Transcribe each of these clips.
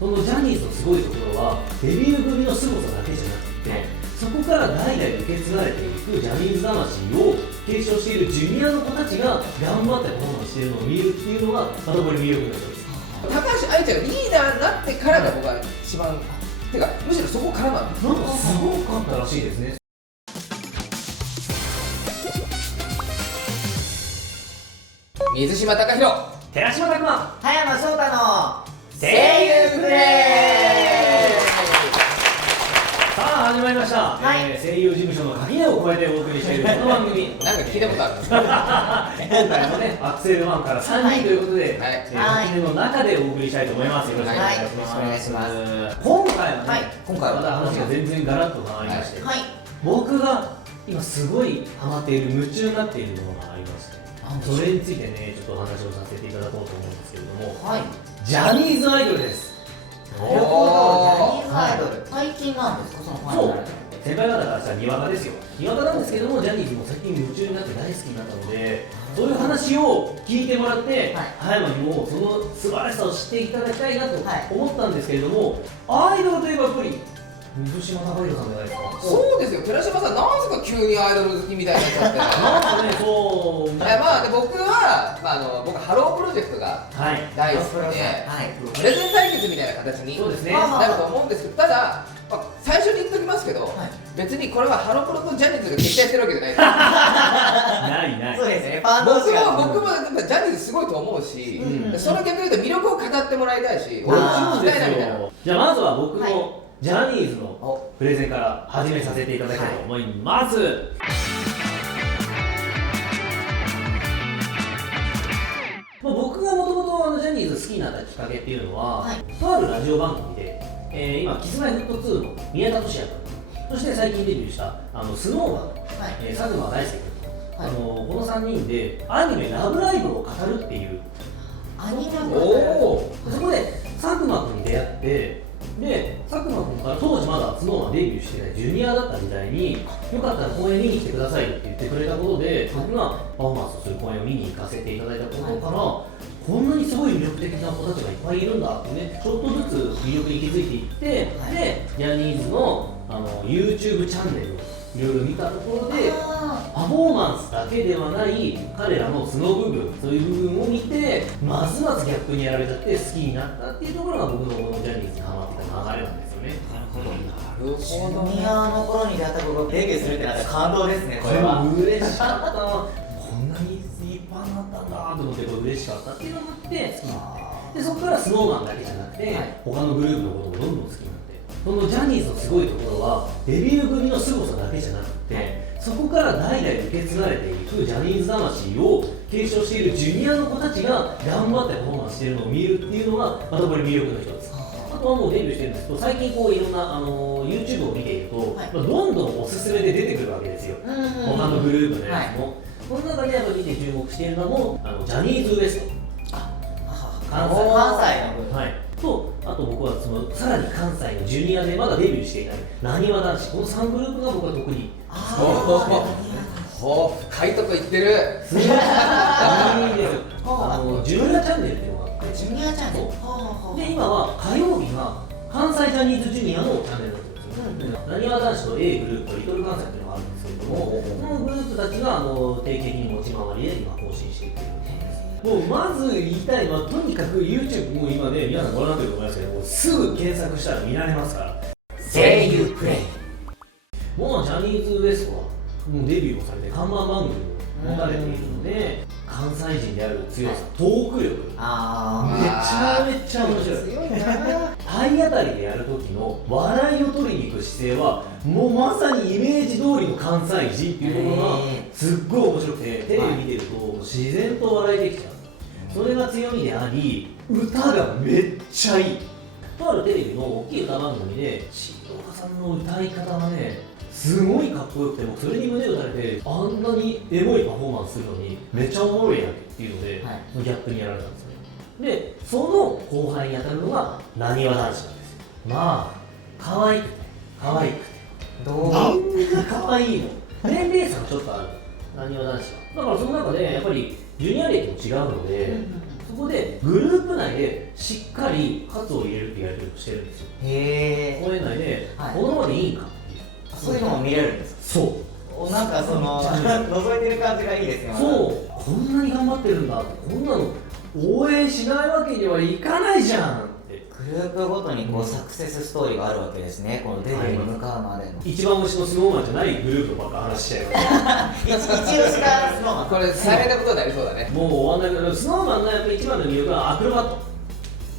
そのジャニーズのすごいところはデビュー組の凄さだけじゃなくて、そこから代々受け継がれていくジャニーズ魂を継承しているジュニアの子たちが頑張ってパフォーマンスしているのを見るっていうのがまたこれ魅力の一つ。高橋愛ちゃんがリーダーになってからが僕は一番、てかむしろそこからなんです。なんかすごかったらしいですね。水島貴弘、寺島拓磨、葉山翔太の声優プレイ。さあ始まりました、声優事務所の垣根を越えてお送りしているこの番組なんか聞いたことある今回もね、アクセル1から3人ということで、はい垣根の中でお送りしたいと思います。よろしくお願いします。今回はね、また話が全然ガラッと変わりまして、僕が今すごいハマっている、夢中になっているものがありまして、それについてね、ちょっとお話をさせていただこうと思うんですけれども、ジャニーズアイドルです。なるほど、ジャニーズアイドル、最近なんですか、そのファンになるの？先輩方からしたらにわかですよ。にわかなんですけども、ジャニーズも最近夢中になって大好きになったので、そういう話を聞いてもらって、葉山にもその素晴らしさを知っていただきたいなと思ったんですけれども、アイドルといえばやっぱり水島貴弘さんじゃないですか。そうですよ、寺島さん、なんすか急にアイドル好きみたいになっちゃって。なんかね、そう。まあ、で僕は、僕ハロープロジェクトが大好きで、プレゼン対決みたいな形になると思うんですけど、ただ、最初に言っときますけど、別にこれはハロプロとジャニーズが敵対してるわけじゃないです。ない。そうですね、ファン同士が。僕もジャニーズすごいと思うし、その逆に言うと魅力を語ってもらいたいし、俺聞きたいなみたいな。じゃあまずは僕のジャニーズのプレゼンから始めさせていただきたいと思います。僕がもともとジャニーズ好きになったきっかけっていうのは、とあるラジオ番組で、今、Kｉｓ−Ｍｙ−Ｆｔ2の宮田俊哉君、そして最近デビューしたSnowMan、佐久間大介君、この3人でアニメ「ラブライブ!」を語るっていう、アニメそこで佐久間君に出会って、で佐久間君から当時まだSnowManデビューしてないジュニアだった時代に、よかったら公演見に来てくださいって言ってくれたことで、僕がパフォーマンスをする公演を見に行かせていただいたことから、こんなにすごい魅力的な子たちがいっぱいいるんだってね、ちょっとずつ魅力に気づいていって、でジャニーズのYouTube チャンネルをいろいろ見たところで、パフォーマンスだけではない彼らの素の部分、そういう部分を見て、ますますギャップにやられちゃって好きになったっていうところが僕のこのジャニーズにハマってた流れなんですよね。なるほど。ジュニアの頃に出会った子がデビューするってなったら感動ですね、これは。嬉しかった。こんなに立派になったんだと思って、これ嬉しかったっていうのがあって好きになって、でそこからSnowManだけじゃなくて、他のグループのこともどんどん好きになって、そのジャニーズのすごいところはデビュー組の凄さだけじゃなくて、そこから代々受け継がれていくジャニーズ魂を継承しているジュニアの子たちが頑張ってパフォーマンスしているのを見るっていうのがまたこれ魅力の一つ。あとはもうデビューしてるんですけど、最近こういろんなYouTube を見ていると、どんどんおすすめで出てくるわけですよ、他のグループのやつも。この中でやっぱ見て注目しているのもジャニーズ WEST、関西のと、あと僕はさらに関西のジュニアでまだデビューしていないなにわ男子、この3グループが僕は特に深いとこ行ってる。すごいいいですよ。ジュニアチャンネルっていうのがあって、ジュニアチャンネルで今は火曜日が関西ジャニーズジュニアのチャンネルなんですよ。なにわ男子と A グループとリトル関西っていうのがあるんですけれども、このグループたちが定期的に持ち回りで今更新していっているんです。もうまず言いたいのは、とにかく YouTube、もう今ね、皆さんご覧になってると思いますけども、すぐ検索したら見られますから。声優プレイ。もうジャニーズ WEST はもうデビューをされて看板番組を持たれているので、関西人である強さ、トーク力、めちゃめちゃ面白い。体当たりでやる時の笑いを取りに行く姿勢は、もうまさにイメージ通りの関西人っていうところがすっごい面白くて、テレビ見てると自然と笑いできちゃう。それが強みであり、歌がめっちゃいい。とあるテレビの大きい歌番組で、新岡さんの歌い方がね、すごいかっこよくて、もそれに胸を打たれて、あんなにエモいパフォーマンスするのにめっちゃおもろいやんっていうので、ギャップにやられたんですよね。でその後輩に当たるのがなにわ男子なんですよ。まあ可愛くて可愛くてみんな可愛いの。年齢差がちょっとある、なにわ男子は。だからその中でやっぱりジュニア歴も違うので、そこでグループ内でしっかり喝を入れるってやり取りをしてるんですよ。へ公演内で、このままでいいんかっていう、そういうのも見れるんですか？そうなんかその覗いてる感じがいいですね。そう、こんなに頑張ってるんだって、こんなの応援しないわけにはいかないじゃんって。グループごとにこうサクセスストーリーがあるわけですね、このデビューに向かうまでの。一番推しのスノーマンじゃないグループばっか話しちゃいます一押しがスノーマン。これ大変なことになりそうだね。もう終わんないけど、スノーマンのやっぱり一番の魅力はアクロバット。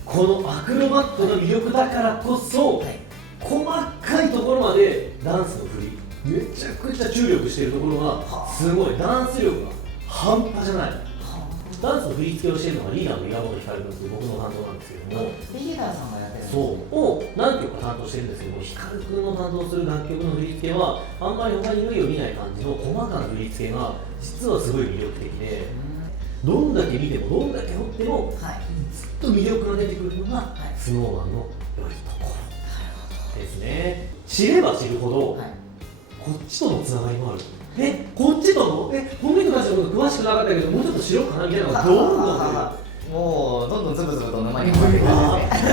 このアクロバットの魅力だからこそ、細かいところまでダンスの振り、めちゃくちゃ注力してるところがすごい、ダンス力が半端じゃない。ダンスの振り付けをしているのがリーダーの岩本光君という僕の担当なんですけども、リーダーさんがやってるんですか？そうを何曲か担当してるんですけども、光君の担当する楽曲の振り付けはあんまり他に類を見ない感じの細かな振り付けが実はすごい魅力的で、どんだけ見てもどんだけ掘っても、ずっと魅力が出てくるのが、スノーマンの良いところですね。知れば知るほど、こっちとのつながりもある。こっちとのこの人たちのこと詳しくなかったけどもうちょっと知ろうかなみたいなのがどんどんもうどんどんズブズブと沼にはまってくるんです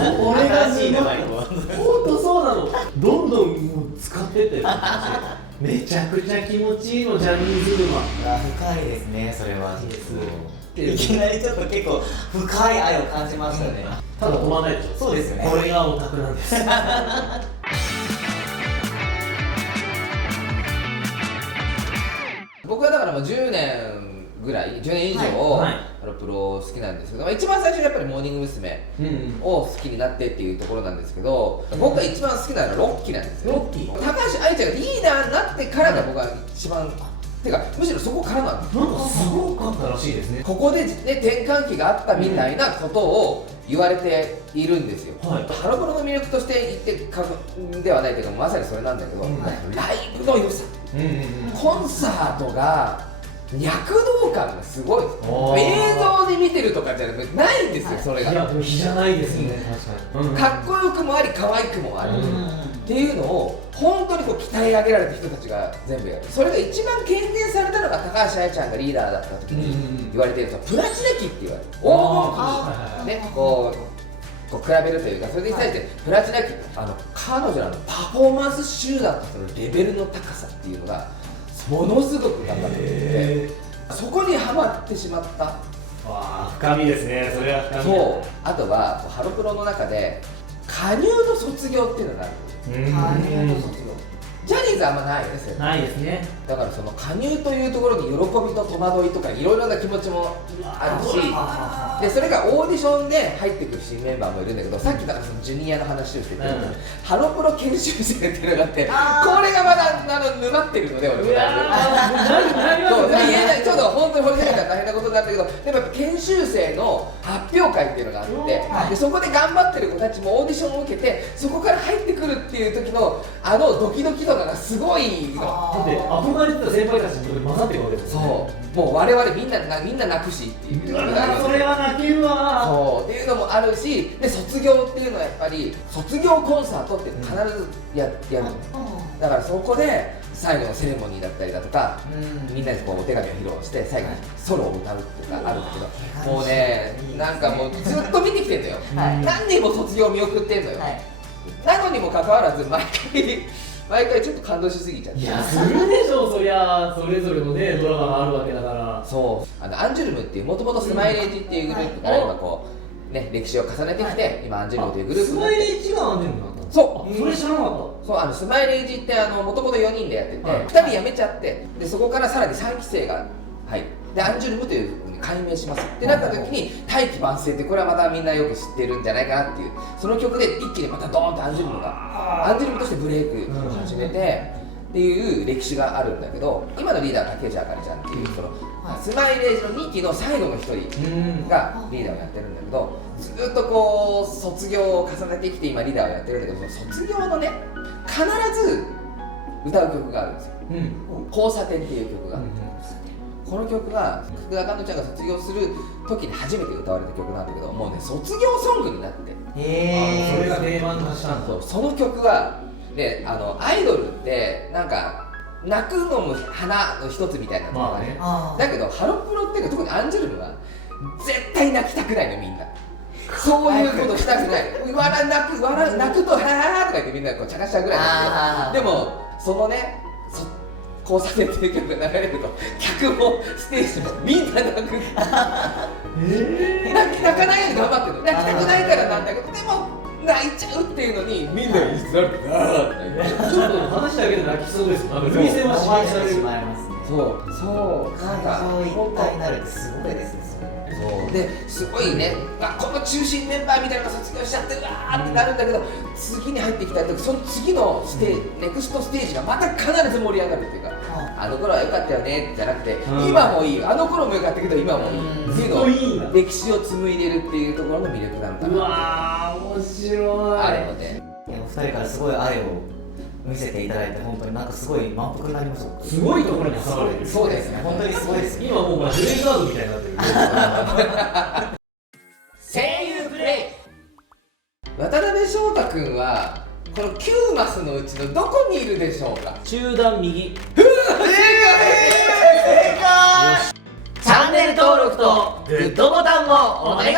ね。これが新しい沼に本当そうなの。どんどんもう使ってってる感じでめちゃくちゃ気持ちいいの、ジャニーズ沼。深いですね、それは。いいきなりちょっと結構深い愛を感じましたね。ただ止まらないでしょ。そうですよね。これがオタクなんです僕はだからもう10年ぐらい、10年以上、ハロプロ好きなんですけど、一番最初にやっぱりモーニング娘。を好きになってっていうところなんですけど、僕が一番好きなのはロッキーなんですよ。ロッキー、高橋愛ちゃんがリーダーになってからが僕は一番、てかむしろそこからなんです。なんかすごかったらしいですね。ここで、ね、転換期があったみたいなことを言われているんですよ。ハロプロの魅力として言って過言ではないけど、まさにそれなんだけど、ライブの良さ、コンサートが躍動感がすごい。映像で見てるとかじゃないんですよ、それが。いや、比じゃないですね、確かに。かっこよくもあり、可愛くもあるっていうのを本当にこう鍛え上げられた人たちが全部やる。それが一番軽減されたのが高橋愛ちゃんがリーダーだった時に言われていると、プラチナ期って言われる。黄金期にね、こう比べるというか、それに対してプラチナ期、彼女らのパフォーマンス集団とのレベルの高さっていうのがものすごく頑張っていて、そこにはまってしまった。わあ、深みですね。それは深み。そう。あとはハロプロの中で加入と卒業っていうのがある。加入と卒業。ジャニーズはあんまないよね、それ。ないですね。だからその加入というところに喜びと戸惑いとかいろいろな気持ちもあるし、でそれがオーディションで入ってくる新メンバーもいるんだけど、さっきからそのジュニアの話をしてて、ハロプロ研修生っていうのがあって、これがまだ沼ってるので、俺も言えない。ちょっと本当に掘り下げたら大変なことなんだけど、でもやっぱ研修生の発表会っていうのがあって、でそこで頑張ってる子たちもオーディションを受けて、そこから入ってくるっていう時のドキドキとかがすごいの。だって憧れてた先輩たちに混ざってるわけですよね。そう、もう我々みんな泣くしっていうのがある。それは泣けるわ。そうっていうのもあるし、で卒業っていうのはやっぱり卒業コンサートって必ずやる。だからそこで最後のセレモニーだったりだとか、みんなでこうお手紙を披露して最後にソロを歌うっていうのがあるんだけど、もうね、なんかもうずっと見てきてんのよ。何人も卒業見送ってんのよ。なのにもかかわらず毎回ちょっと感動しすぎちゃって。いや、するでしょ、そりゃ。それぞれのね、ドラマがあるわけだから。そう、アンジュルムっていう、もともとスマイレージっていうグループから今こうね、歴史を重ねてきて、今アンジュルムというグループスマイレージがアンジュルムなんだ。そう、それ知らなかった。そう、スマイレージってもともと4人でやってて、2人辞めちゃって、でそこからさらに3期生が入って、でアンジュルムというふうに改名しますってなった時に、大器晩成って、これはまたみんなよく知ってるんじゃないかなっていう、その曲で一気にまたドーンとアンジュルムとしてブレイクを始めてっていう歴史があるんだけど、今のリーダーは竹内あかりちゃんっていう、そのスマイレージの2期の最後の1人がリーダーをやってるんだけど、ずっとこう卒業を重ねてきて今リーダーをやってるんだけど、その卒業のね、必ず歌う曲があるんですよ。交差点っていう曲が。この曲は福田かのちゃんが卒業する時に初めて歌われた曲なんだけど、もうね、卒業ソングになって、それが定番化したんだ。その曲はで、アイドルってなんか泣くのも花の一つみたいなところがね、だけどハロプロっていうか特にアンジュルムは絶対泣きたくないのみんな。そういうことしたくない。泣くとはーとか言ってみんなこう茶化しちゃうぐらいなんですけど、でもそのね交差点っていう曲が流れると客もステージもみんな泣く。泣かないように頑張ってるの。泣きたくないからなんだけど、でも泣いちゃうっていうのにみんなに座るとちょっと話だけで泣きそうです。涙腺は刺激される。そう感情一体になるってすごいですね。ですごいね、この中心メンバーみたいなのが卒業しちゃってうわーってなるんだけど、次に入ってきたりとか、その次のネクストステージがまた必ず盛り上がるっていうか、あの頃は良かったよねじゃなくて、今もいい、あの頃も良かったけど今もいいっていうのを歴史を紡いでるっていうところの魅力なのかな。うわー面白い。あるので、お二人からすごい愛を見せていただいて、本当になんかすごい満腹になりました。すごいところに挟まれてる。そうですね、本当にすごいです。今もうブレイカードみたいになってる。声優プレイ。渡辺翔太君はこの9マスのうちのどこにいるでしょうか。中段右。正解。チャンネル登録とグッドボタンもお願い